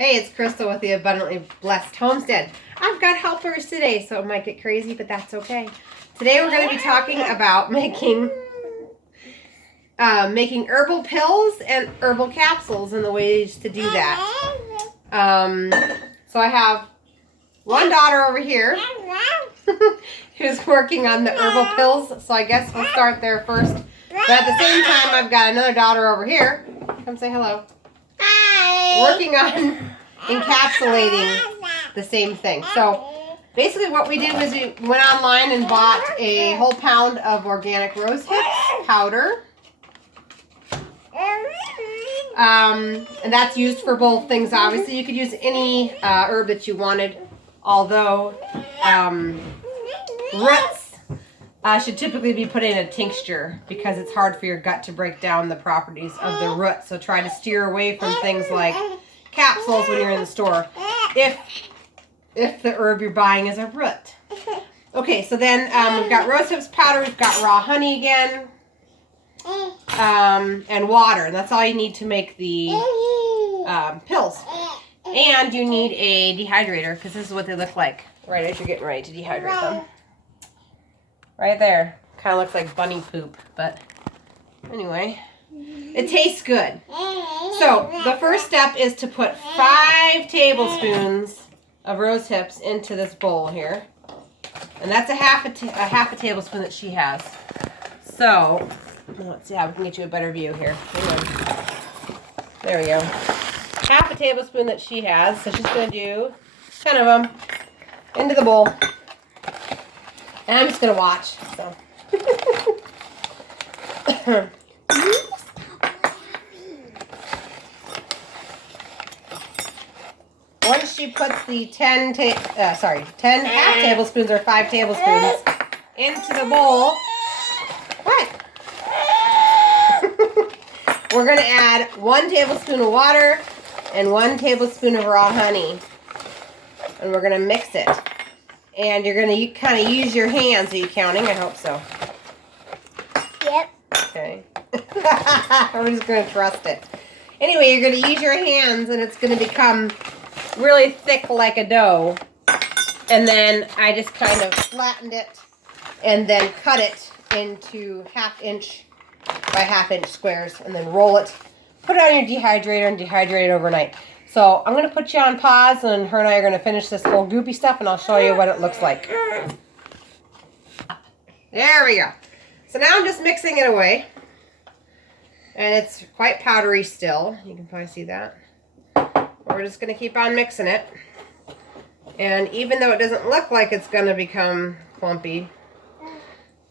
Hey, it's Crystal with the Abundantly Blessed Homestead. I've got helpers today, so it might get crazy, but that's okay. Today we're going to be talking about making herbal pills and herbal capsules and the ways to do that. So I have one daughter over here who's working on the herbal pills, so I guess we'll start there first. But at the same time, I've got another daughter over here. Come say hello. Working on encapsulating the same thing. So basically what we did was we went online and bought a whole pound of organic rose hips powder. And that's used for both things, obviously. You could use any herb that you wanted, although roots should typically be put in a tincture because it's hard for your gut to break down the properties of the root. So try to steer away from things like capsules when you're in the store if the herb you're buying is a root. Okay, so then we've got rose hips powder, we've got raw honey again, and water. And that's all you need to make the pills. And you need a dehydrator because this is what they look like right as you're getting ready to dehydrate them. Right there. Kind of looks like bunny poop, but anyway. It tastes good. So the first step is to put 5 tablespoons of rose hips into this bowl here. And that's a half a tablespoon that she has. So, let's see how we can get you a better view here. Hang on. There we go. Half a tablespoon that she has. So she's going to do 10 of them into the bowl. And I'm just going to watch. So. Once she puts the 10 half tablespoons or 5 tablespoons into the bowl, what? We're going to add 1 tablespoon of water and 1 tablespoon of raw honey. And we're going to mix it. And you're going to kind of use your hands. Are you counting? I hope so. Yep. Okay. We're just going to trust it. Anyway, you're going to use your hands and it's going to become really thick like a dough. And then I just kind of flattened it and then cut it into 1/2 inch by 1/2 inch squares and then roll it. Put it on your dehydrator and dehydrate it overnight. So I'm going to put you on pause and her and I are going to finish this whole goopy stuff and I'll show you what it looks like. There we go. So now I'm just mixing it away. And it's quite powdery still. You can probably see that. We're just going to keep on mixing it. And even though it doesn't look like it's going to become clumpy,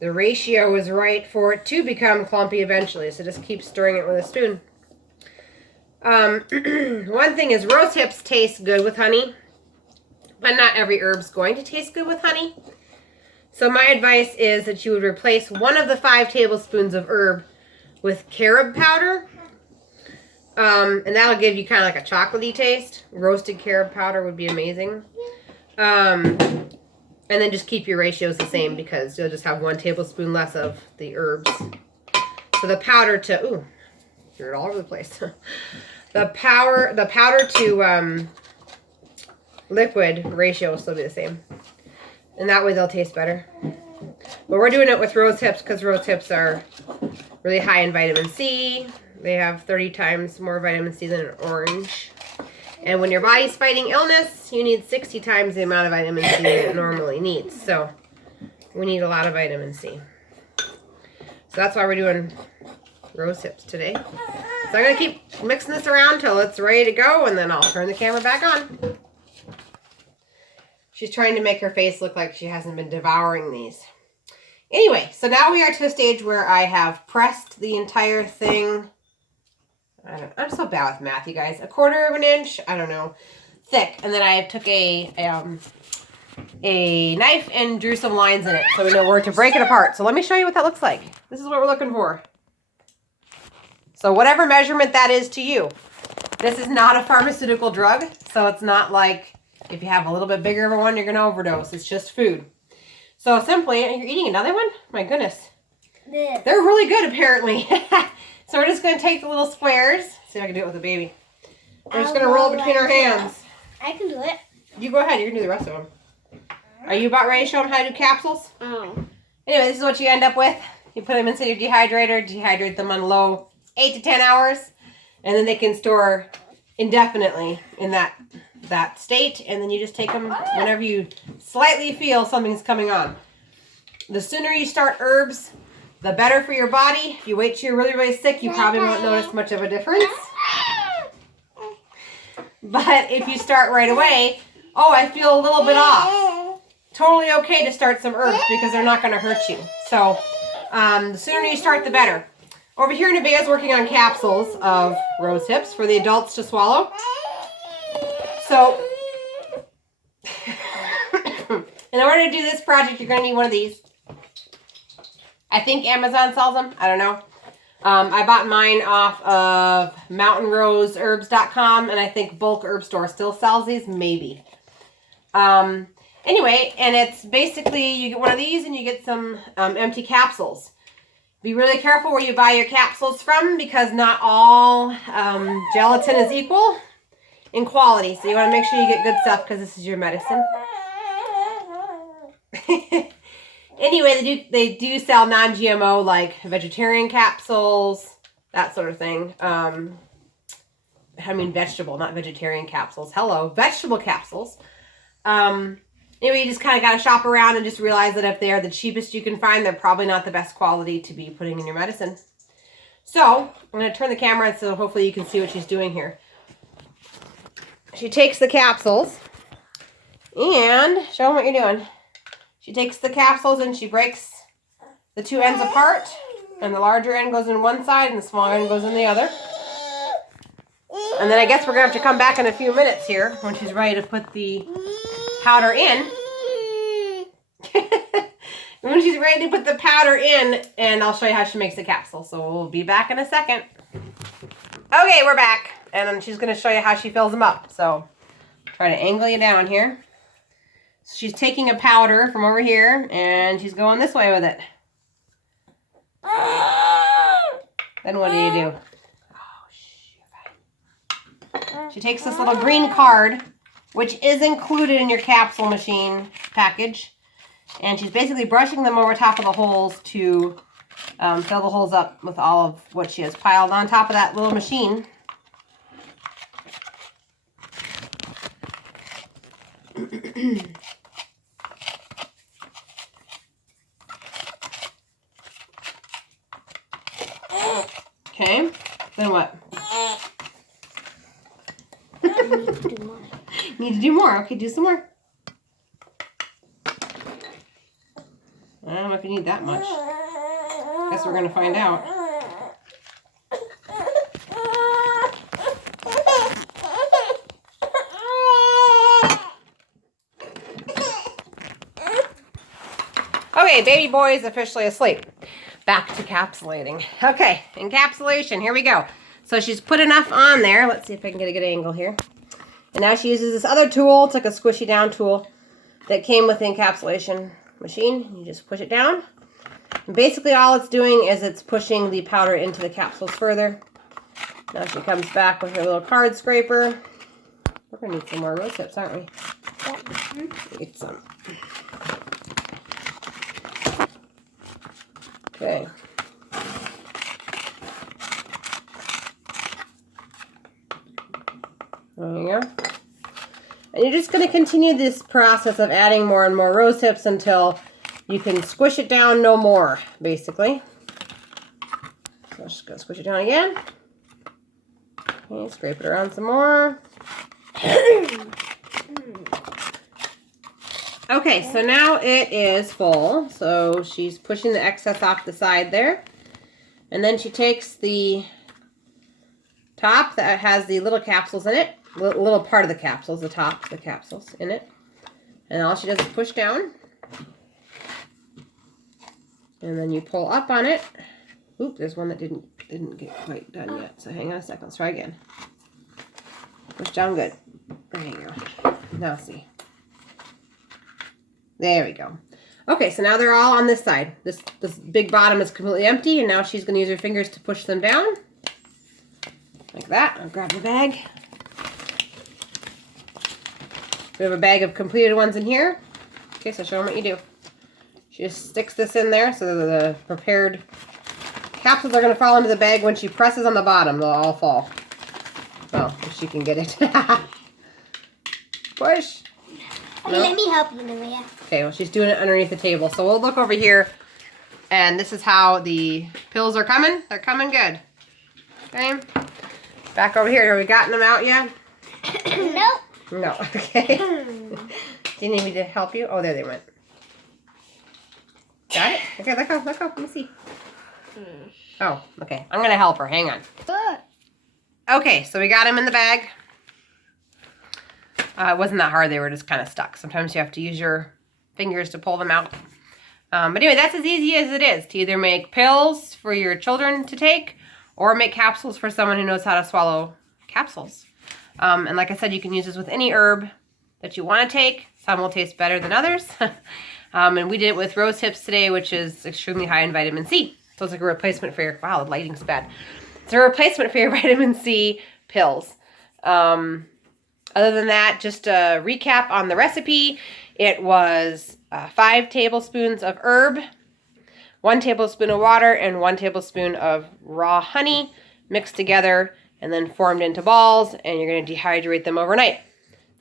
the ratio is right for it to become clumpy eventually. So just keep stirring it with a spoon. One thing is rose hips taste good with honey, but not every herb's going to taste good with honey. So my advice is that you would replace 1 of the 5 tablespoons of herb with carob powder. And that'll give you kind of like a chocolatey taste. Roasted carob powder would be amazing. And then just keep your ratios the same because you'll just have 1 tablespoon less of the herbs. So the powder to, ooh, you're all over the place. The powder to liquid ratio will still be the same. And that way they'll taste better. But we're doing it with rose hips because rose hips are really high in vitamin C. They have 30 times more vitamin C than an orange. And when your body's fighting illness, you need 60 times the amount of vitamin C that it normally needs. So we need a lot of vitamin C. So that's why we're doing rose hips today. So I'm going to keep mixing this around till it's ready to go, and then I'll turn the camera back on. She's trying to make her face look like she hasn't been devouring these. Anyway, so now we are to a stage where I have pressed the entire thing. I'm so bad with math, you guys. 1/4 of an inch, I don't know, thick. And then I took a knife and drew some lines in it so we know where to break it apart. So let me show you what that looks like. This is what we're looking for. So whatever measurement that is to you. This is not a pharmaceutical drug, so it's not like if you have a little bit bigger of a one, you're going to overdose. It's just food. So simply, you're eating another one? My goodness. Yeah. They're really good, apparently. So we're just going to take the little squares. See if I can do it with a baby. We're just going to roll it between our hands. I can do it. You go ahead. You can do the rest of them. Are you about ready to show them how to do capsules? Oh. Anyway, this is what you end up with. You put them inside your dehydrator, dehydrate them on low 8 to 10 hours, and then they can store indefinitely in that state, and then you just take them whenever you slightly feel something's coming on. The sooner you start herbs, the better for your body. If you wait till you're really, really sick, you probably won't notice much of a difference. But if you start right away, oh, I feel a little bit off. Totally okay to start some herbs because they're not going to hurt you. So the sooner you start, the better. Over here, Nevaeh's working on capsules of rose hips for the adults to swallow. So, in order to do this project, you're going to need one of these. I think Amazon sells them. I don't know. I bought mine off of mountainroseherbs.com, and I think Bulk Herb Store still sells these, maybe. Anyway, and it's basically, you get one of these and you get some empty capsules. Be really careful where you buy your capsules from because not all gelatin is equal in quality. So you want to make sure you get good stuff because this is your medicine. Anyway, they do sell non-GMO like vegetarian capsules, that sort of thing. I mean vegetable, not vegetarian capsules. Hello, vegetable capsules. Anyway, you just kind of got to shop around and just realize that if they are the cheapest you can find, they're probably not the best quality to be putting in your medicine. So, I'm going to turn the camera so hopefully you can see what she's doing here. She takes the capsules and show them what you're doing. She takes the capsules and she breaks the two ends apart, and the larger end goes in one side and the smaller end goes in the other. And then I guess we're going to have to come back in a few minutes here when she's ready to put the powder in. When she's ready to put the powder in, and I'll show you how she makes the capsule. So we'll be back in a second. Okay, we're back. And then she's going to show you how she fills them up. So try to angle you down here. So she's taking a powder from over here, and she's going this way with it. Then what do? She takes this little green card, which is included in your capsule machine package. And she's basically brushing them over top of the holes to fill the holes up with all of what she has piled on top of that little machine. Okay, then what? Need to do more. Okay, do some more. I don't know if you need that much. Guess we're going to find out. Okay, baby boy is officially asleep. Back to capsulating. Okay, encapsulation. Here we go. So she's put enough on there. Let's see if I can get a good angle here. And now she uses this other tool. It's like a squishy down tool that came with the encapsulation machine. You just push it down. And basically all it's doing is it's pushing the powder into the capsules further. Now she comes back with her little card scraper. We're going to need some more rose hips, aren't we? Yeah. Need some. Okay. There you go. And you're just going to continue this process of adding more and more rose hips until you can squish it down no more, basically. So I'm just going to squish it down again. Okay, scrape it around some more. Okay, so now it is full. So she's pushing the excess off the side there. And then she takes the top that has the little capsules in it. Little part of the capsules, the top, the capsules in it. And all she does is push down. And then you pull up on it. Oop, there's one that didn't get quite done yet. So hang on a second, let's try again. Push down good. There you go. Now see. There we go. Okay, so now they're all on this side. This big bottom is completely empty, and now she's going to use her fingers to push them down. Like that. I'll grab the bag. We have a bag of completed ones in here. Okay, so show them what you do. She just sticks this in there so the prepared capsules are going to fall into the bag. When she presses on the bottom, they'll all fall. Well, if she can get it. Push. Okay, let me help you, Maria. Okay, well, she's doing it underneath the table. So we'll look over here, and this is how the pills are coming. They're coming good. Okay. Back over here. Have we gotten them out yet? Nope. No. Okay. Do you need me to help you? Oh, there they went. Got it? Okay, let go. Let go. Let me see. Oh, okay. I'm going to help her. Hang on. Okay, so we got them in the bag. It wasn't that hard. They were just kind of stuck. Sometimes you have to use your fingers to pull them out. But anyway, that's as easy as it is to either make pills for your children to take or make capsules for someone who knows how to swallow capsules. And like I said, you can use this with any herb that you want to take. Some will taste better than others. And we did it with rose hips today, which is extremely high in vitamin C. So it's like a replacement for your, wow, the lighting's bad. It's a replacement for your vitamin C pills. Other than that, just a recap on the recipe. It was 5 tablespoons of herb, 1 tablespoon of water, and 1 tablespoon of raw honey mixed together and then formed into balls, and you're going to dehydrate them overnight.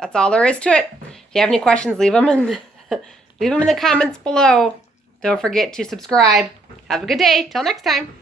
That's all there is to it. If you have any questions, leave them in the comments below. Don't forget to subscribe. Have a good day. Till next time.